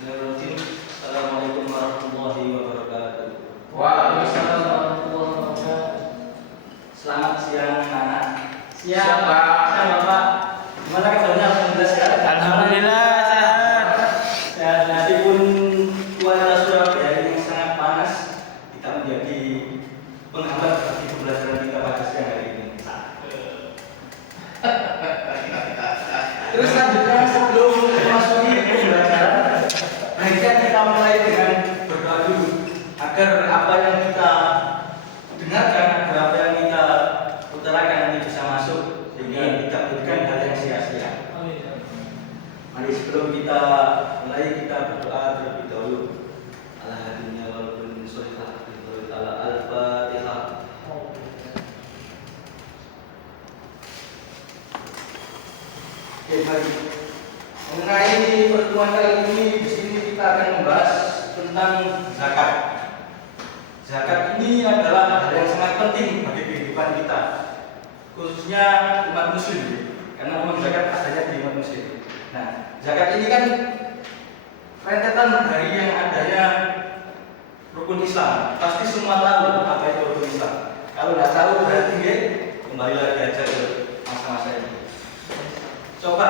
Bismillahirrahmanirrahim. Assalamualaikum warahmatullahi wabarakatuh. Waalaikumsalam warahmatullahi wabarakatuh. Selamat siang anak. Siang, Pak. Siang Bapak. Gimana kabarnya? Alhamdulillah sehat. Alhamdulillah sehat. Sehat. Meskipun cuaca Surabaya ini sangat panas, kita menjadi penghambat bagi pembelajaran kita pada siang hari ini. Terus selanjutnya sebelum memasuki pembelajaran, baiknya kita mulai dengan berdoa dulu agar apa yang kita dengarkan, agar apa yang kita utarakan nanti bisa masuk sehingga tidak memberikan hal yang sia-sia. Mari sebelum kita mulai kita berdoa terlebih dahulu. Al-Hadiyya wal Sulhah ala Al-Fatihah. Oke, mari. Mengenai pertemuan kali ini di sini kita akan membahas tentang zakat. Zakat ini adalah hal yang sangat penting bagi kehidupan kita, khususnya umat muslim, karena memang zakat adanya di umat muslim. Nah, zakat ini kan rentetan dari yang adanya rukun Islam. Pasti semua tahu apa itu rukun Islam. Kalau nggak tahu berarti kembali lagi aja ke masa-masa ini. Coba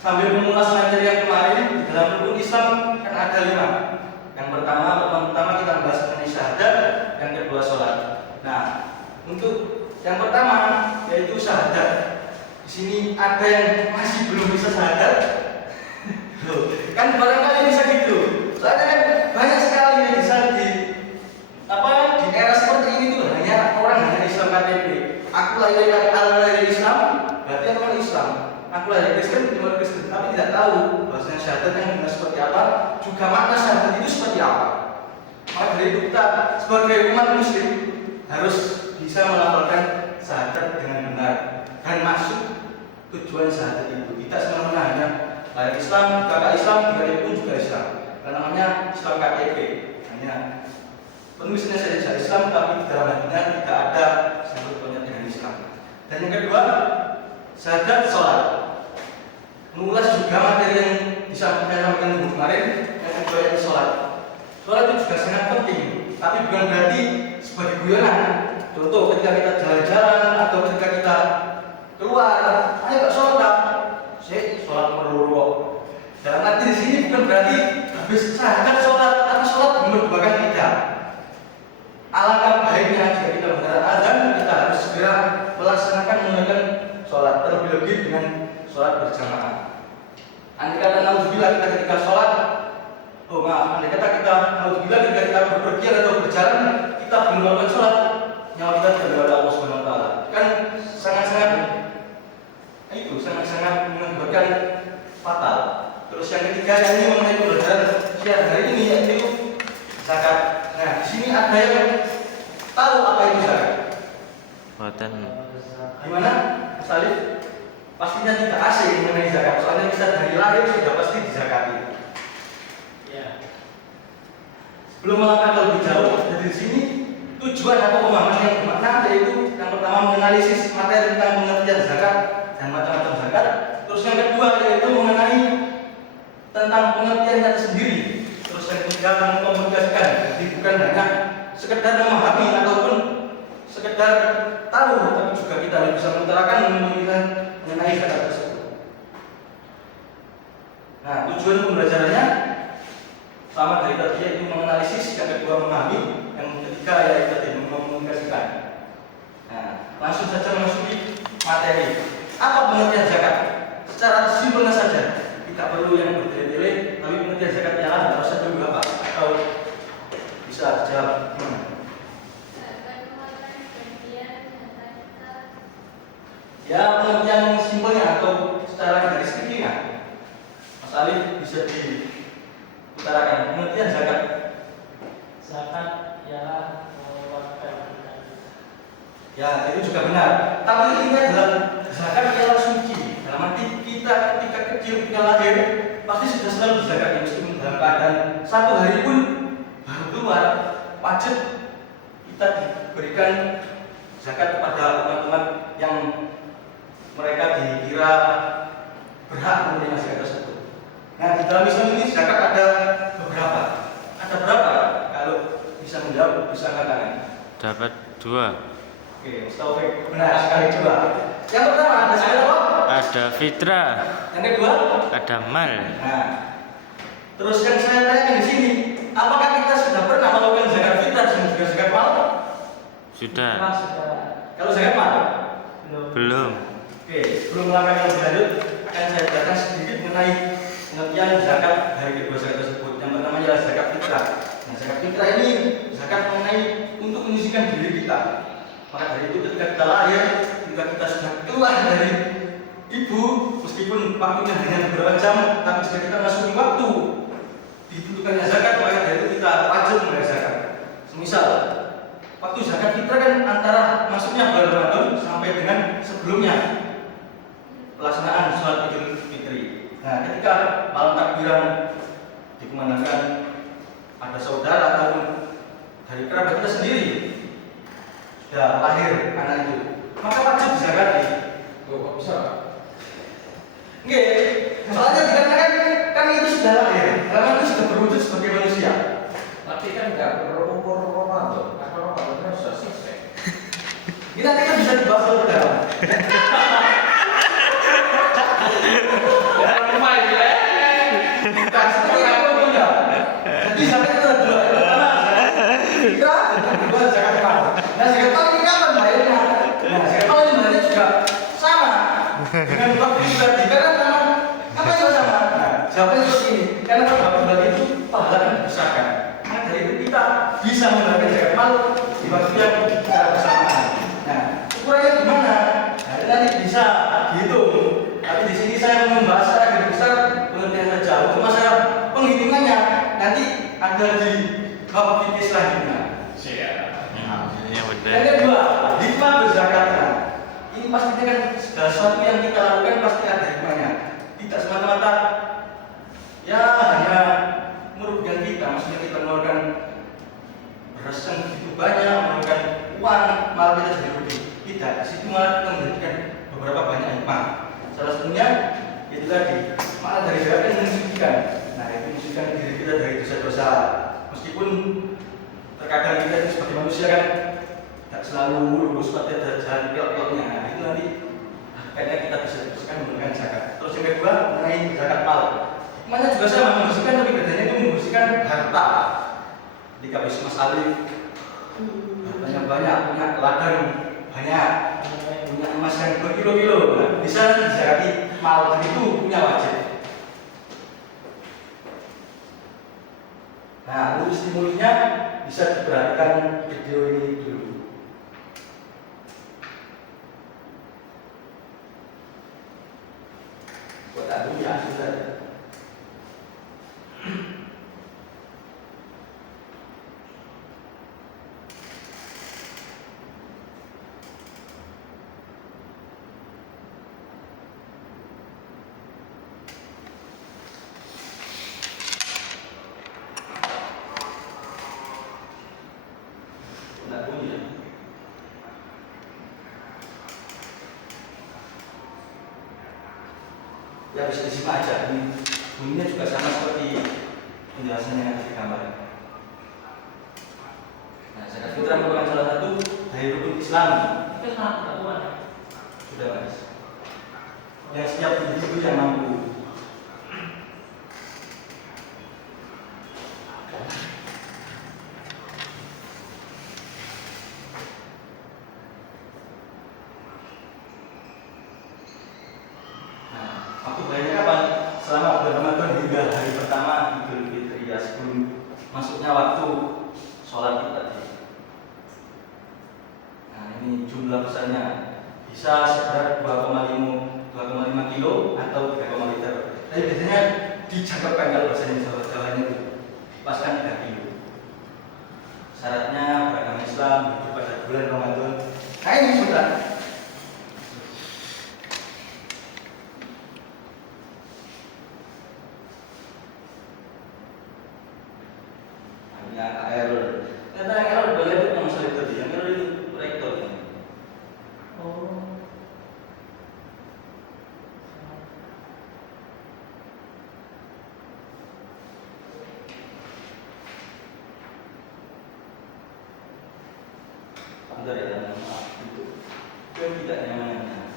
sambil mengulas materi yang kemarin, di dalam rukun Islam kan ada 5. Yang pertama kita bahas mengenai syahadat, yang kedua sholat. Nah, untuk yang pertama yaitu syahadat. Di sini ada yang masih belum bisa syahadat. Kan barangkali bisa gitu. Soalnya kan banyak sekali yang bisa di era seperti ini tuh hanya Islam KTP. Aku lahir Islam, berarti aku kan Islam. Aku lahir Kristen, cuma Kristen, tapi tidak tahu bahwasanya syahadat yang benar seperti apa, juga makna syahadat itu seperti apa. Maka dari itu kita sebagai umat muslim harus bisa melafalkan syahadat dengan benar dan masuk tujuan syahadat itu. Kita semena-mena hanya lahir Islam, kakak Islam, KTP pun juga Islam. Karena namanya Islam KTP, hanya penulisnya saja Islam, tapi di dalam hatinya tidak ada sangkut pautnya dengan Islam. Dan yang kedua, syahadat sholat. Mengulas juga materi yang disampaikan kemarin, yang kedua yaitu sholat. Sholat itu juga sangat penting, tapi bukan berarti sebagai guyonan. Contoh ketika kita jalan-jalan atau ketika kita keluar, ayo gak sholat, sholat perlu. Dalam arti di sini bukan berarti habis syahadat sholat, tapi sholat berbuahkan tidak. Alangkah baiknya jika kita mendengar azan, kita harus segera melaksanakan menunaikan sholat, terlebih-lebih dengan sholat berjamaah. Andai kata naudzubillah kita ketika sholat, andai kata kita naudzubillah ketika kita berpergian atau berjalan, kita belum melakukan sholat, nyawa kita tidak ada Allah Subhanahu Wa Taala. Kan sangat-sangat mengakibatkan fatal. Terus yang ketiga ini mengenai pembelajaran siang hari ini yaitu zakat. Nah, di sini ada yang tahu apa itu zakat? Gimana, Mas Alif? Pastinya tidak asing mengenai zakat, soalnya kita dari lahir sudah pasti dizakati. Ya. Belum melangkah lebih jauh dari sini, tujuan atau pemahaman yang bermakna yaitu yang pertama menganalisis materi tentang pengertian zakat dan macam-macam zakat. Terus yang kedua yaitu mengenai tentang pengertiannya sendiri. Terus yang ketiga mengkomunikasikan, jadi bukan hanya sekedar memahami ataupun sekedar tahu, tapi juga kita bisa mengutarakan mengenai zakat tersebut. Nah, tujuan pembelajarannya sama dari tadi yaitu menganalisis, yang kedua memahami, yang ketiga yaitu tadi mengkomunikasikan. Nah, langsung saja memasuki materi. Apa pengertian zakat? Secara simpelnya saja, tidak perlu yang bertele-tele, tapi pengertian zakat ialah tidak usah dulu apa atau bisa jawab gimana? Ya, pengertian simpelnya atau secara garis fikihnya, Mas Alif bisa diutarakan pengertian zakat. Zakat ialah mengeluarkan. Ya, itu juga benar. Tapi ini adalah zakat ialah suci. Dalam arti kita ketika kecil, ketika lahir, pasti sudah selalu zakat. Meskipun dalam keadaan satu hari pun baru keluar, wajib kita diberikan zakat kepada umat-umat yang mereka dikira berhak menerima zakat tersebut. Nah, di dalam Islam ini zakat bisa angkat tangan? Dapat 2. Oke, Mas Taufik benar sekali 2. Yang pertama ada siapa? Ada Fitra. Yang kedua? Ada Mal. Nah, terus yang saya tanyakan di sini, apakah kita sudah pernah melakukan zakat fitrah dan juga zakat mal? Sudah. Kalau zakat mal? Belum. Oke, sebelum melakukan yang lebih lanjut, akan saya jelaskan sedikit mengenai pengertian zakat dari kedua zakat tersebut. Yang pertama adalah zakat fitrah. Nah, zakat fitrah ini zakat mengenai untuk menyucikan diri kita. Maka dari itu ketika kita lahir, ketika kita sudah keluar dari ibu, meskipun waktunya hanya beberapa jam, tapi jika kita masuki waktu dibutuhkannya zakat, maka dari itu kita wajib membayar zakat. Semisal waktu zakat fitrah kan antara masuknya bulan Ramadan sampai dengan sebelumnya pelaksanaan sholat Idul Fitri. Nah, ketika malam takbiran dikumandangkan, ada saudara ataupun dari kerabat kita sendiri sudah lahir anak itu, maka wajib zakati. Kok bisa? Nggih, soalnya dikarenakan kan itu sudah lahir, karena itu sudah berwujud sebagai manusia. Tapi kan nggak perlu umur Ramadan, karena Ramadan kan sudah selesai. Ini nanti kan bisa dibahas lebih dalam. Nah, seperti itu punya. Jadi zakat itu ada 2. Pertama zakat fitrah, dan kedua zakat mal. Nah, zakat mal ini kapan bayarnya? Nah, zakat mal ini bayarnya juga sama dengan waktu ibadah. Karena sama apa itu sama? Nah, jawabannya seperti ini. Karena pada bulan itu pahala kan dibesarkan. Maka dari itu kita bisa menggunakan zakat mal di waktunya secara bersamaan. Nah, ukurannya gimana? Nah, itu nanti bisa dihitung. Tapi di sini saya membahas secara garis besar pengertian saja. Untuk masalah penghitungannya nanti ada di bab fikih selanjutnya. Iya benar. Yang kedua, hikmah berzakatnya. Ini pastinya kan segala sesuatu yang kita lakukan pasti ada hikmahnya. Tidak semata-mata ya hanya merugikan kita. Maksudnya kita mengeluarkan beras yang begitu banyak, mengeluarkan uang, malah kita jadi rugi. Tidak, di situ malah kita menjadikan beberapa banyak hikmah. Salah satunya itu tadi, malah dari zakat yang mensucikan. Nah, itu mensucikan diri kita dari dosa-dosa. Meskipun terkadang kita itu sebagai manusia kan tidak selalu lurus pada jalan pelok-peloknya. Nah, itu nanti kayaknya kita bisa teruskan menggunakan zakat. Terus yang kedua mengenai zakat mal. Hikmahnya juga sama, membersihkan, tapi bedanya itu membersihkan harta. Jika habis Mas Alif hartanya banyak, punya ladang banyak, punya emas yang berkilo-kilo, nah, bisa dizakati mal, dan itu punya wajib. Nah, untuk stimulusnya bisa diperhatikan video ini dulu. Buat aku ya sudah. Enggak bunyi ya? Ya bisa disimak aja. Ini bunyinya juga sama seperti penjelasannya yang kasih gambar. Nah, zakat fitrah merupakan salah satu dari rukun Islam. Itu sangat ketentuan. Sudah mas. Yang setiap individu yang mampu. Waktu bayarnya kapan? Selama bulan Ramadan hingga hari pertama Idul Fitri, ya sebelum masuknya waktu sholat kita. Nah, ini jumlah besarnya bisa seberat 2,5 kilo atau 3,5 liter. Tapi biasanya dijangkaukan kalau bahasanya Jawa-Jawanya itu paskan 3 kilo. Syaratnya beragama Islam, hidup pada bulan Ramadan. Nah, ini sudah. Error. Ternyata yang error boleh itu yang masalah itu, yang error itu rektor. Oh. bentar ya, maaf itu ketidaknyamanannya.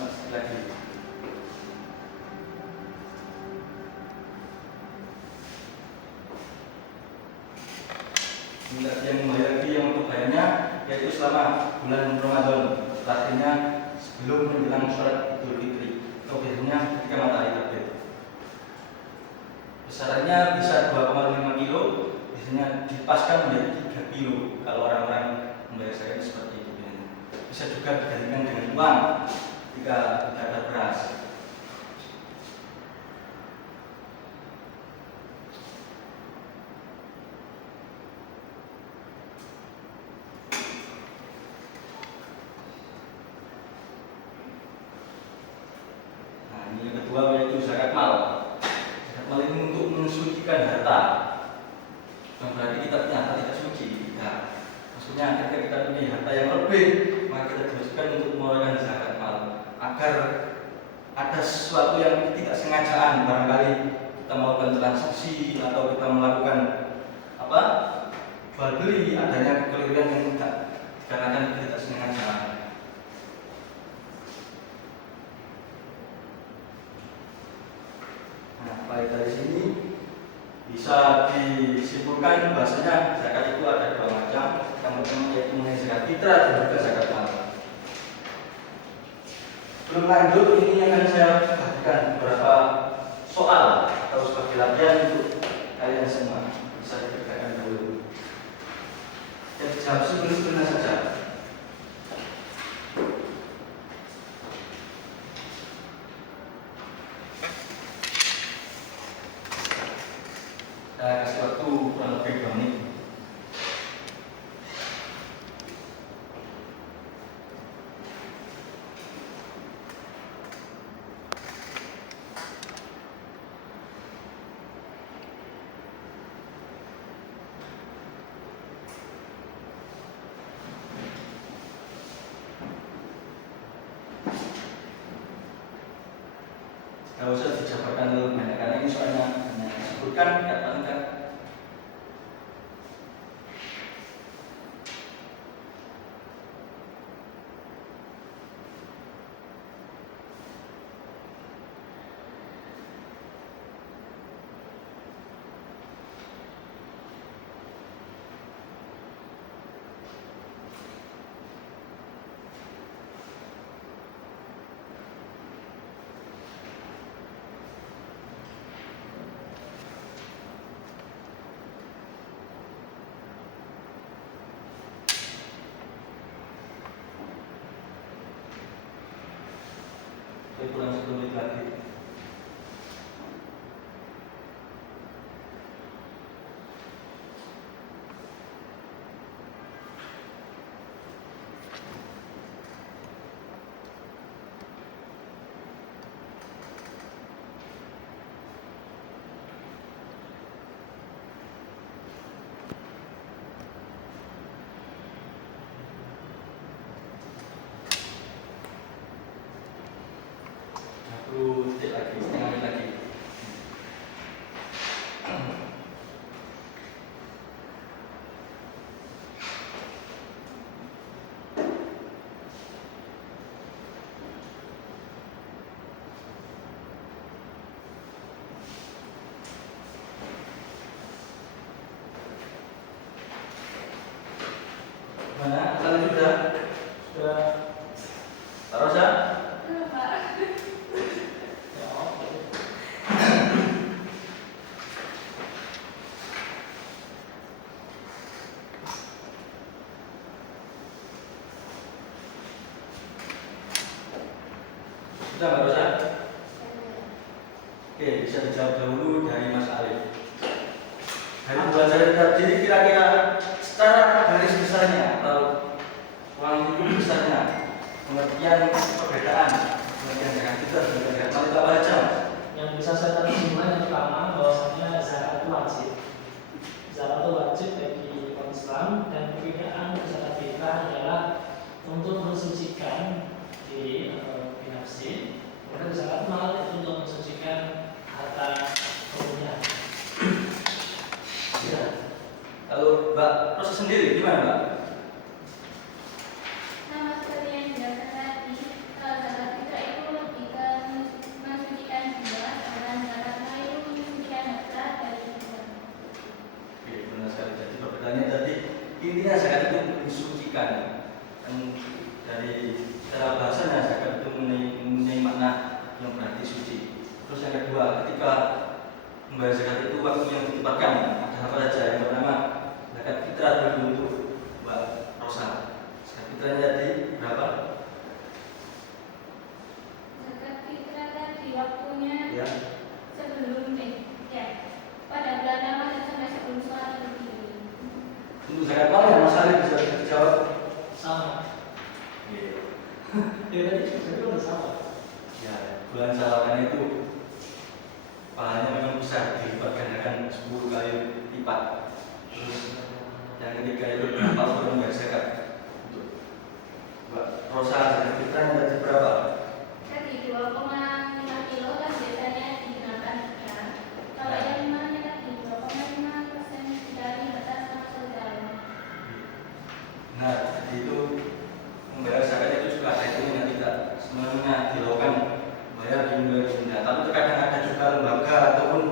Masih lagi. Yang membayar yang untuk bayarnya yaitu selama bulan Ramadan, artinya sebelum menjelang sholat Idul Fitri atau biasanya ketika matahari terbit. Besarannya bisa 2,5 kilo, biasanya dipaskan menjadi 3 kilo kalau orang-orang membayar zakat seperti itu. Bisa juga digantikan dengan uang jika tidak ada beras. Nah, ini yang kedua yaitu zakat mal. Zakat mal ini untuk mensucikan harta. Bukan berarti kita punya harta tidak suci, tidak. Maksudnya ketika kita punya harta yang lebih, maka kita diwajibkan untuk mengeluarkan zakat mal agar ada sesuatu yang tidak sengajaan, barangkali kita melakukan transaksi atau kita melakukan apa jual beli, adanya kekeliruan yang tidak dikarenakan tidak sengajaan. Nah, baik dari sini bisa disimpulkan bahasanya zakat itu ada dua macam, yang pertama yaitu mengenai zakat fitrah dan juga zakat mal. Belum lanjut, ini akan saya bagikan beberapa soal atau sebagai latihan untuk kalian semua bisa dikerjakan dahulu. Yang dijawab sebelum-sebelumnya saja. Saya kasih waktu kurang lebih 2 menit. Tidak usah dijabarkan terlalu banyak karena ini soalnya hanya disebutkan kata-kata. Saya kurang 10 menit lagi. Detik lagi, setengah menit lagi. Mana? Kalian sudah? Sudah? Taruh saja? Sudah Mbak Rosa? Oke, bisa dijawab dahulu dari Mas Alif. dari pembelajaran tadi kira-kira secara garis besarnya atau uang itu besarnya pengertian perbedaan pengertian zakat fitrah dan zakat mal itu apa aja? Yang bisa saya terjemahkan yang pertama bahwasanya zakat itu wajib. Zakat itu wajib bagi orang Islam dan perbedaan zakat fitrah adalah untuk mensucikan diri atau binafsi. Kemudian zakat mal itu untuk mensucikan harta kemudian. Ya. Kalau Mbak proses sendiri gimana Mbak? Sama seperti yang dijelaskan tadi, zakat fitrah itu lebih ke mensucikan jiwa, sedangkan zakat mal itu mensucikan harta dari jiwa. Oke, benar sekali. Jadi perbedaannya tadi intinya zakat itu mensucikan. Dan dari cara bahasanya zakat itu mempunyai makna yang berarti suci. Terus yang kedua, ketika membayar zakat itu waktu yang ditetapkan ada apa saja? Yang pertama, zakat fitrah dulu untuk Mbak Rosa. Zakat fitrahnya tadi berapa? Zakat fitrah tadi waktunya Ya. sebelum pada bulan Ramadan sampai sebelum sholat Idul Fitri. Untuk zakat mal ya Mas Ali bisa dijawab. Sama. Iya. Ya tadi sebenarnya udah sama. Ya, bulan Syawal itu pahalanya memang besar, dilipat gandakan 10 kali lipat. Terus yang ketiga itu berapa orang membayar zakat? Untuk Mbak Rosa zakat fitrahnya tadi berapa? Tadi 2,5 kilo kan biasanya digunakan ya. Kalau yang malnya tadi 2,5% dari batas sama saudara. Nah, jadi itu membayar zakat itu juga ada hitungannya, tidak semuanya dilakukan bayar di benda. Tapi terkadang ada juga lembaga ataupun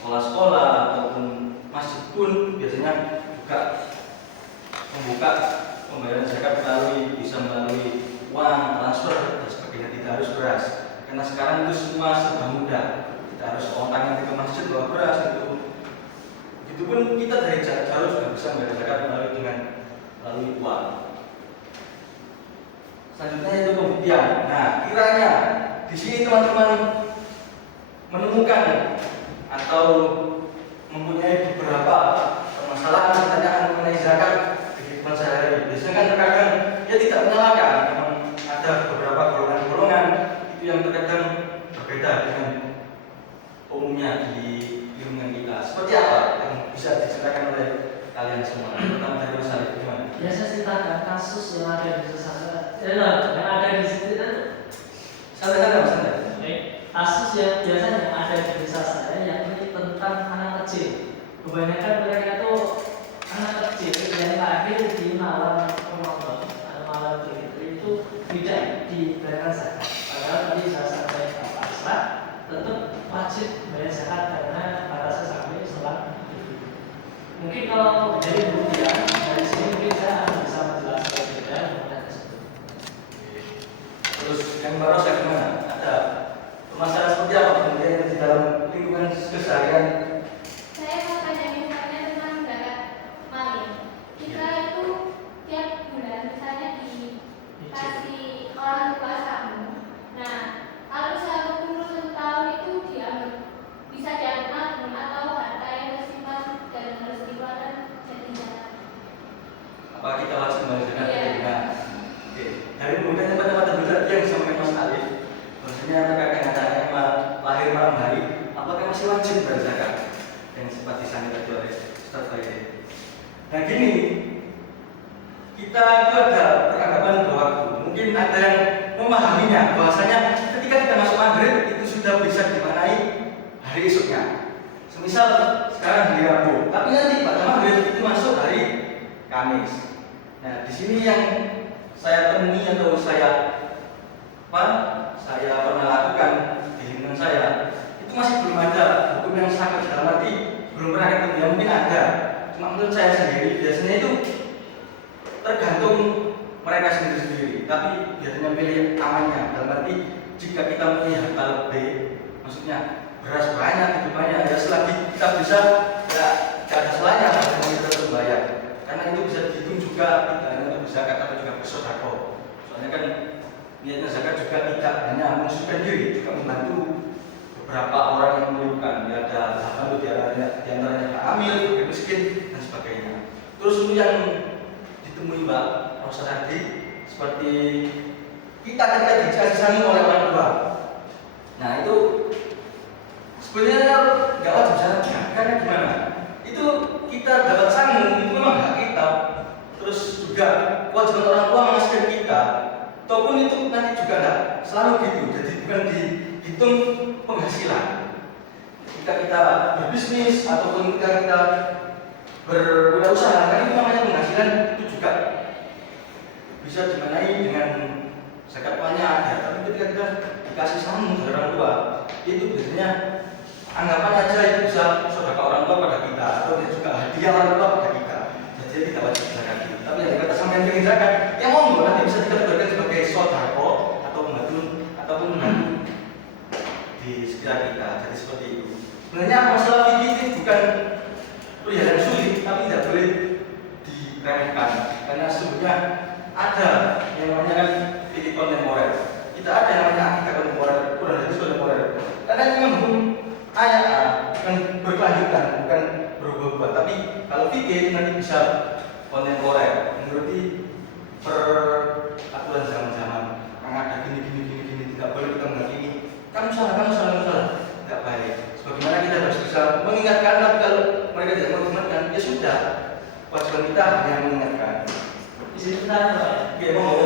sekolah-sekolah ataupun masjid pun biasanya juga membuka pembayaran zakat bisa melalui uang transfer dan sebagainya, tidak harus beras. Karena sekarang itu semua serba mudah, tidak harus kontangan ke masjid bawa beras itu. Itu pun kita dari jauh juga bisa membayar zakat melalui uang. Selanjutnya itu pembuktian. Nah, kiranya di sini teman-teman menemukan atau mempunyai beberapa permasalahan pertanyaan mengenai zakat di kehidupan sehari-hari. Biasanya kan terkadang dia tidak menyalahkan, memang ada beberapa golongan-golongan itu yang terkadang berbeda dengan umumnya di lingkungan kita. Seperti apa yang bisa diceritakan oleh kalian semua? Pertama dari Mas Alif, gimana? Ya saya ceritakan kasus yang ada di sana. Yang ada di situ itu. Santai-santai Mas Alif. Kasus yang biasanya ada di desa saya yakni tentang anak kecil. Kebanyakan mereka itu anak kecil yang lahir di malam Ramadan atau malam Idul Fitri itu tidak dibayar zakat. Padahal tadi saya sampaikan Pak Islam tetap wajib bayar zakat karena batasnya sampai sholat Idul Fitri. Mungkin kalau dari kemudian dari sini mungkin saya akan bisa menjelaskan beda mengenai tersebut. Terus yang baru saya gimana? Ada permasalahan seperti apa kemudian di dalam lingkungan keseharian? Saya mau tanya misalnya tentang zakat mal. Kita itu tiap bulan misalnya dikasih orang tua kamu. Nah, kalau saya umur 1 tahun itu bisa diambil atau harta yang tersimpan dan harus dikeluarkan jadi zakat. Apa kita wajib membayar zakat? Iya. Nah, oke. Dari kemudian tempat-tempat terberat yang disampaikan Mas Alif, bahwasanya terkadang ada anak yang lahir malam hari, apakah masih wajib membayar zakat? Yang sempat disampaikan tadi oleh Ustaz Farid. Nah gini, kita itu ada peranggapan bahwa mungkin ada yang memahaminya bahwasanya ketika kita masuk maghrib itu sudah bisa dimaknai hari esoknya. Semisal sekarang hari Rabu, tapi nanti pada maghrib itu masuk hari Kamis. Nah di sini yang saya temui atau saya pernah lakukan di lingkungan saya itu masih belum ada hukum yang sangat dalam arti belum pernah ketemu. Ya mungkin ada, cuma menurut saya sendiri biasanya itu tergantung mereka sendiri-sendiri, tapi biasanya pilih amannya dalam arti jika kita punya harta lebih, maksudnya beras banyak itu banyak ya selagi kita bisa ya tidak ada salahnya kalau kita membayar, karena itu bisa dihitung juga tidak hanya untuk zakat tapi juga bersedekah. Soalnya kan niatnya zakat juga tidak hanya mensucikan diri, juga membantu beberapa orang yang memerlukan, ya ada bahkan di antaranya hamil, miskin dan sebagainya. Terus untuk yang ditemui Mbak Rosa tadi seperti kita dikasih sayang oleh orang tua. Nah itu sebenarnya nggak wajib syaratnya, karena gimana? Itu kita dapat sangu itu memang hak kita. Terus juga kewajiban orang tua mengasihi kita, ataupun itu nanti juga enggak selalu gitu. Jadi bukan dihitung penghasilan. Ketika kita berbisnis ataupun ketika kita berwirausaha, kan itu namanya penghasilan, itu juga bisa dimanai dengan zakat fitrahnya ada. Tapi ketika kita dikasih sangu dari orang tua, itu biasanya anggapan aja itu bisa sedekah orang tua pada kita, atau juga hadiah orang tua pada kita. Jadi kita wajib zakat. Tapi yang kita sampai pengen zakat, ya monggo nanti bisa dikategorikan sebagai sodako atau membantu ataupun membantu di sekitar kita. Jadi seperti itu. Sebenarnya masalah fikih ini bukan perihal yang sulit, tapi tidak boleh diremehkan. Karena sesungguhnya ada yang namanya kan fikih kontemporer. Kita ada yang namanya akidah kontemporer, Quran hadis kontemporer. Karena ini memang hukum ayat yang berkelanjutan, bukan berubah-ubah. Tapi kalau fikih nanti bisa kontemporer, menuruti peraturan zaman-zaman. Yang ada gini, tidak boleh kita menghakimi. Kamu salah, tidak baik. Sebagaimana kita harus bisa mengingatkan, tapi kalau mereka tidak mau mengingatkan, ya sudah. Kewajiban kita hanya mengingatkan. Di sini kita Pak. Oke, mau.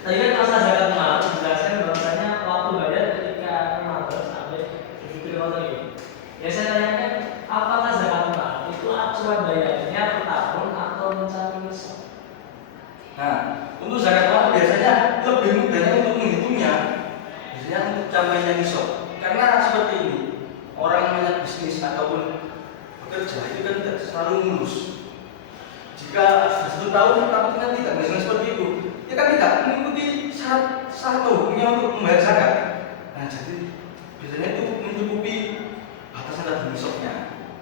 Tadi kan masa zakat mal menjelaskan bahwasanya waktu bayar ketika Ramadan sampai Idul Fitri. Ya saya tanyakan, apakah zakat mal itu acuan bayarnya per tahun atau mencapai nisab? Nah, untuk zakat mal biasanya lebih mudahnya untuk menghitungnya. Biasanya untuk capainya nisab. Karena seperti ini, orang banyak bisnis ataupun bekerja itu kan tidak selalu mulus. Jika sudah 1 tahun tapi nanti tidak bisa seperti itu, ya kan tidak mengikuti syarat hukumnya untuk membayar zakat. Nah, jadi biasanya itu mencukupi batasan tadi nisabnya.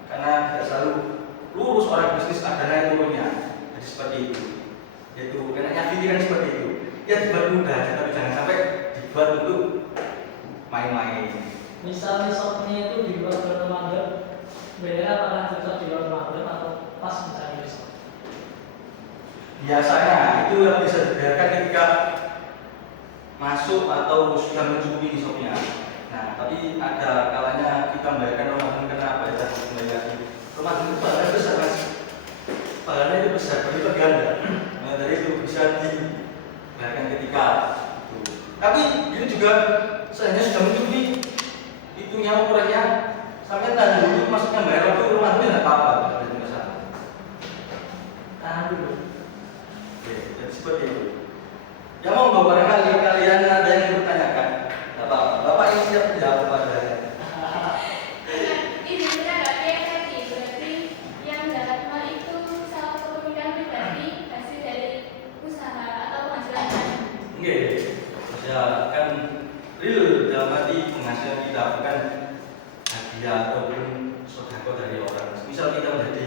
Karena tidak selalu lurus orang bisnis ada naik turunnya. Jadi seperti itu. Yaitu enaknya fikih kan seperti itu. Ya dibuat mudah, tapi jangan sampai dibuat untuk main-main. Misal nisabnya itu di luar bulan Ramadan, bayar apakah tetap di luar Ramadan atau pas mencari nisab? Biasanya itu yang bisa dibayarkan ketika masuk atau sudah mencukupi nisabnya. Nah, tapi ada kalanya kita membayarkan Ramadan kenapa ya? Kembali lagi, Ramadan itu pahalanya besar mas. Pahalanya itu besar, berlipat ganda. Nah, dari itu bisa dibayarkan ketika itu. Tapi itu juga seandainya sudah mencukupi itunya ukurannya sampai tahan dulu, maksudnya bayar waktu Ramadan tidak apa-apa, tidak ada masalah. Tahan dulu. Oke, jadi seperti itu. Ya mau barangkali kalian ada yang bertanyakan, Bapak ini siap menjawab pada. Ini sebenarnya nggak kayak tadi, berarti yang zakat mal itu salah satu pemikiran pribadi hasil dari usaha atau penghasilan tadi. Oke, ya kan real dalam arti penghasilan kita bukan hadiah ataupun sodako dari orang. Misal kita menjadi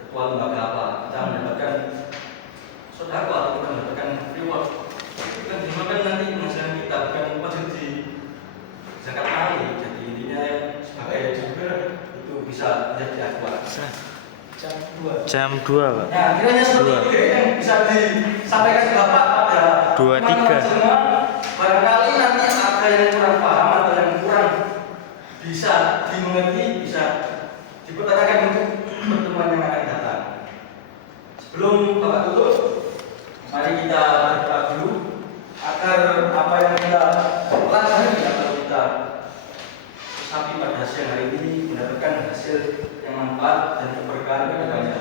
ketua lembaga apa, kita mendapatkan sodako atau kita mendapatkan reward, itu kan dimakan nanti penghasilan kita bukan wajib di zakat mal. Jadi intinya sebagai itu bisa menjadi acuan. Jam 2 Pak. Nah, kiranya seperti itu ya, yang bisa disampaikan ke Bapak pada 23. semua. Barangkali nanti ada yang kurang paham atau yang kurang bisa dimengerti, bisa dipertanyakan untuk pertemuan yang akan datang. Sebelum Bapak tutup, mari kita berdoa dulu agar apa yang kita pelajari atau kita sapi pada siang hari ini mendapatkan hasil yang manfaat dan keberkahan ke depannya.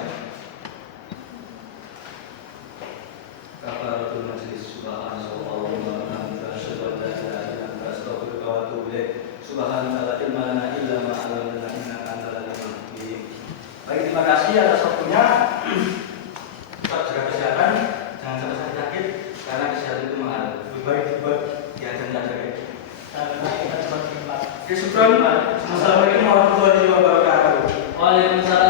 Kafaratul majlis, subhanallah wa bihamdihi, asyhadu an la ilaha illa anta, astaghfiruka wa atubu ilaik. Subhanaka la ilma lana illa ma 'allamtana innaka antal alimul hakim. Baik, terima kasih atas waktunya. Tetap jaga kesehatan, jangan sampai sakit karena kesehatan itu mahal. Lebih baik dibuat diajarkan saja. Oke, syukran. Assalamualaikum warahmatullahi wabarakatuh. Waalaikumsalam.